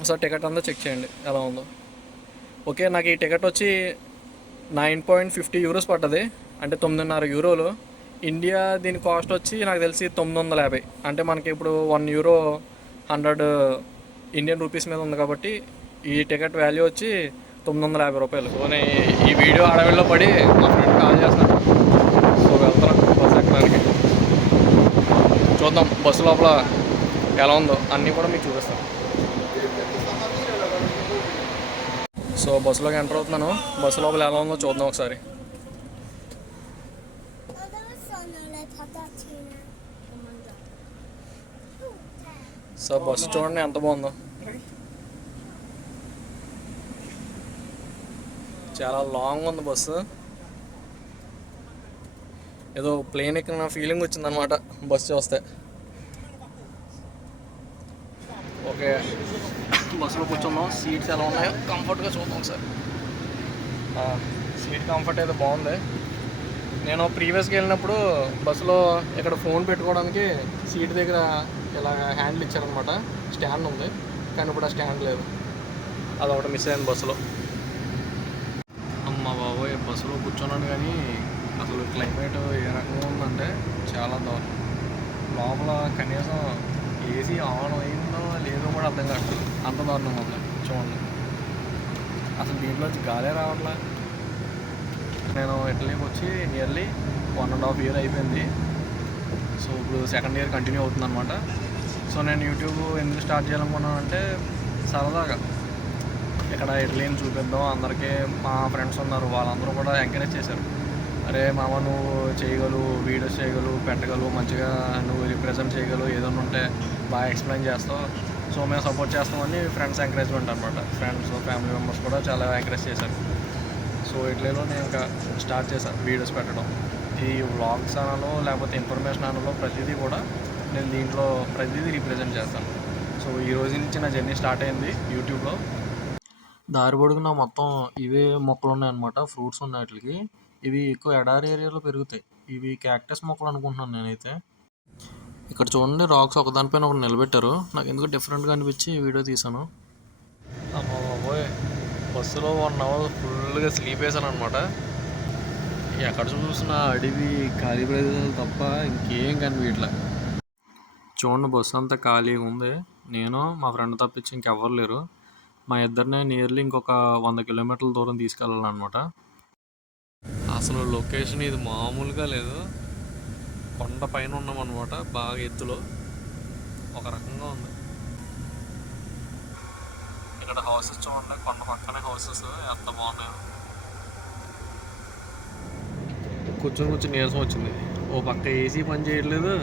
ఒకసారి టికెట్ అంతా చెక్ చేయండి ఎలా ఉందో. ఓకే నాకు ఈ టికెట్ వచ్చి నైన్ పాయింట్ ఫిఫ్టీ యూరోస్ పడ్డది అంటే తొమ్మిదిన్నర యూరోలు. ఇండియా దీని కాస్ట్ వచ్చి నాకు తెలిసి తొమ్మిది వందల యాభై. అంటే మనకి ఇప్పుడు one euro hundred Indian rupees మీద ఉంది కాబట్టి ఈ టికెట్ వాల్యూ వచ్చి తొమ్మిది వందల యాభై రూపాయలు. సో ఈ వీడియో అడవిలో పడి మా ఫ్రెండ్ కాల్ చేస్తాను సో వెళ్తాను ఎక్కడానికి? చూద్దాం బస్సు లోపల ఎలా ఉందో. అన్నీ కూడా మీకు చూపిస్తాను. సో బస్సులోకి ఎంటర్ అవుతున్నాను. బస్సు లోపల ఎలా ఉందో చూద్దాం ఒకసారి. సో బస్సు చూడండి ఎంత బాగుందో. చాలా లాంగ్ ఉంది బస్సు. ఏదో ప్లేన్ ఎక్కిన ఫీలింగ్ వచ్చిందనమాట బస్సు చూస్తే. ఓకే. బస్సులో కూర్చున్నాం. సీట్స్ ఎలా ఉన్నాయో కంఫర్ట్గా చూద్దాం సార్. సీట్ కంఫర్ట్ అయితే బాగుంది. నేను ప్రీవియస్గా వెళ్ళినప్పుడు బస్సులో ఇక్కడ ఫోన్ పెట్టుకోవడానికి సీట్ దగ్గర ఇలా హ్యాండిల్ ఇచ్చారనమాట స్టాండ్ ఉంది. కానీ ఇప్పుడు ఆ స్టాండ్ లేదు. అదొకటి మిస్ అయింది బస్సులో. అమ్మ బాబోయ్ బస్సులో కూర్చున్నాను కానీ అసలు క్లైమేట్ ఏ రకంగా ఉందంటే చాలా దారుణం. లోపల కనీసం ఏసీ ఆన్ అయింది. లేదో కూడా అర్థం కావట్లేదు. అంత దారుణంగా ఉంది. చూడండి. అసలు దీంట్లోంచి గాలే రావట్లే. నేను ఇటలీకి వచ్చి nearly one and half year అయిపోయింది. సో ఇప్పుడు సెకండ్ ఇయర్ కంటిన్యూ అవుతుంది అనమాట సో నేను యూట్యూబ్ ఎందుకు స్టార్ట్ చేయాలనుకున్నానంటే సరదాగా ఇక్కడ ఇటలీని చూపిద్దాం. అందరికీ మా ఫ్రెండ్స్ ఉన్నారు. వాళ్ళందరూ కూడా ఎంకరేజ్ చేశారు. అరే మామ నువ్వు చేయగలవు వీడియోస్ చేయగలవు పెట్టగలవు మంచిగా నువ్వు రిప్రజెంట్ చేయగలవు ఏదైనా ఉంటే బాగా ఎక్స్ప్లెయిన్ చేస్తావు. సో మేము సపోర్ట్ చేస్తామని ఫ్రెండ్స్ ఎంకరేజ్మెంట్ అనమాట ఫ్రెండ్స్ ఫ్యామిలీ మెంబర్స్ కూడా చాలా ఎంకరేజ్ చేశారు. సో ఇట్లీలో నేను ఇంకా స్టార్ట్ చేశాను వీడియోస్ పెట్టడం. ఈ వ్లాగ్స్ అనలో లేకపోతే ఇన్ఫర్మేషన్ అనలో ప్రతిదీ కూడా నేను దీంట్లో ప్రతిదీ రిప్రజెంట్ చేస్తాను. సో ఈ రోజు నుంచి నా జర్నీ స్టార్ట్ అయింది యూట్యూబ్లో దారి పొడుగున మొత్తం ఇవే మొక్కలు ఉన్నాయన్నమాట ఫ్రూట్స్ ఉన్నాయి వాటికి. ఇవి ఎక్కువ ఎడారి ఏరియాలో పెరుగుతాయి. ఇవి క్యాక్టస్ మొక్కలు అనుకుంటున్నాను నేనైతే. ఇక్కడ చూడండి రాక్స్ ఒకదానిపైన ఒకటి నిలబెట్టారు. నాకు ఎందుకు డిఫరెంట్గా అనిపించి వీడియో బాబోయ్. బస్సులో వన్ అవర్ ఫుల్గా స్లీప్ వేసాను అనమాట ఎక్కడ చూసినా అడవి ఖాళీ ప్రదేశాలు తప్ప ఇంకేం కనిపించట్లే. చూడండి బస్సు అంతా ఖాళీగా ఉంది. నేను మా ఫ్రెండ్ తప్పించి ఇంకెవ్వరు లేరు. మా ఇద్దరినే నియర్లీ ఇంకొక వంద కిలోమీటర్ల దూరం తీసుకెళ్ళాలన్నమాట. అసలు లొకేషన్ ఇది మామూలుగా లేదు. కొండ పైన ఉన్నామన్నమాట బాగా ఎత్తులో. ఒక రకంగా ఉంది. ఇక్కడ హౌసెస్ చూడండి కొండ పక్కనే హౌసెస్ ఎంత బాగున్నాయో. కూర్చొని కూర్చొని నీరసం వచ్చింది. ఓ పక్క ఏసీ పని చేయట్లేదు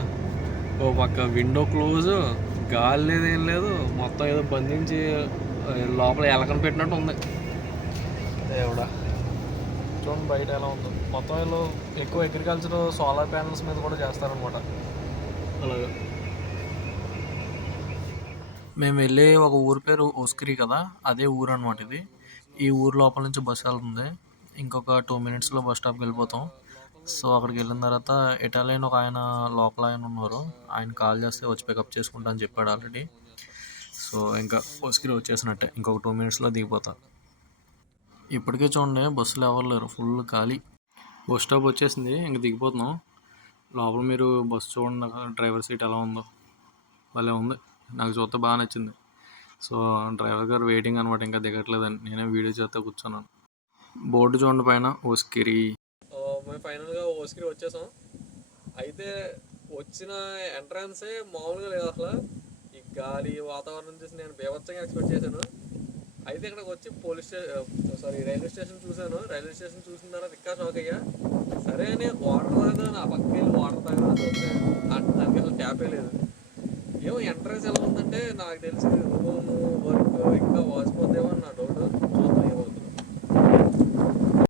ఓ పక్క విండో క్లోజ్ గాలి లేదు ఏం లేదు మొత్తం ఏదో బంధించి లోపల ఎలకని పెట్టినట్టు ఉంది. దేవుడా. చూడండి బయట ఎలా ఉందో. మొత్తం వీళ్ళు ఎక్కువ అగ్రికల్చర్ సోలార్ ప్యానల్స్ మీద కూడా చేస్తారనమాట అలాగా. మేము వెళ్ళే ఒక ఊరి పేరు ఓస్కిరి కదా అదే ఊరు అనమాట ఇది. ఈ ఊరు లోపల నుంచి బస్సు వెళ్తుంది. ఇంకొక టూ మినిట్స్లో బస్ స్టాప్కి వెళ్ళిపోతాం. సో అక్కడికి వెళ్ళిన తర్వాత ఇటాలియన్ ఒక ఆయన లోపల ఆయన ఉన్నారు. ఆయన కాల్ చేస్తే వచ్చి పికప్ చేసుకుంటా అని చెప్పాడు ఆల్రెడీ సో ఇంకా ఓస్కిరి వచ్చేసినట్టే. ఇంకొక టూ మినిట్స్లో దిగిపోతా. ఇప్పటికే చూడండి బస్సులు ఎవరు లేరు. ఫుల్ ఖాళీ. బస్ స్టాప్ వచ్చేసింది. ఇంక దిగిపోతున్నాం. లోపల మీరు బస్సు చూడండి డ్రైవర్ సీట్ ఎలా ఉందో. భలే ఉంది. నాకు చూస్తే బాగా నచ్చింది. సో డ్రైవర్ గారు వెయిటింగ్ అనమాట ఇంకా దిగట్లేదని నేనే వీడియో చేస్తే కూర్చున్నాను. బోర్డు చూడండి పైన. ఓస్కిరి. మేము ఫైనల్గా ఓస్కిరి వచ్చేసాం. అయితే వచ్చిన ఎంట్రన్సే మామూలుగా లేదు అసలు. ఈ గాలి వాతావరణం చూసి నేను బీభత్సంగా ఎక్స్పెక్ట్ చేశాను. అయితే ఇక్కడికి వచ్చి police station sorry railway station చూశాను. రైల్వే స్టేషన్ చూసిన తర్వాత ఇంకా షాక్ అయ్యా. సరే అని వాటర్ తాగా నా పక్కకి వెళ్ళి వాటర్ తాగా చూస్తే దానికి అసలు ట్యాపే లేదు. ఏమో ఎంట్రన్స్ ఎలా ఉందంటే నాకు తెలిసి రూమ్ వర్క్ ఇంకా వాసిపోద్దేమో అని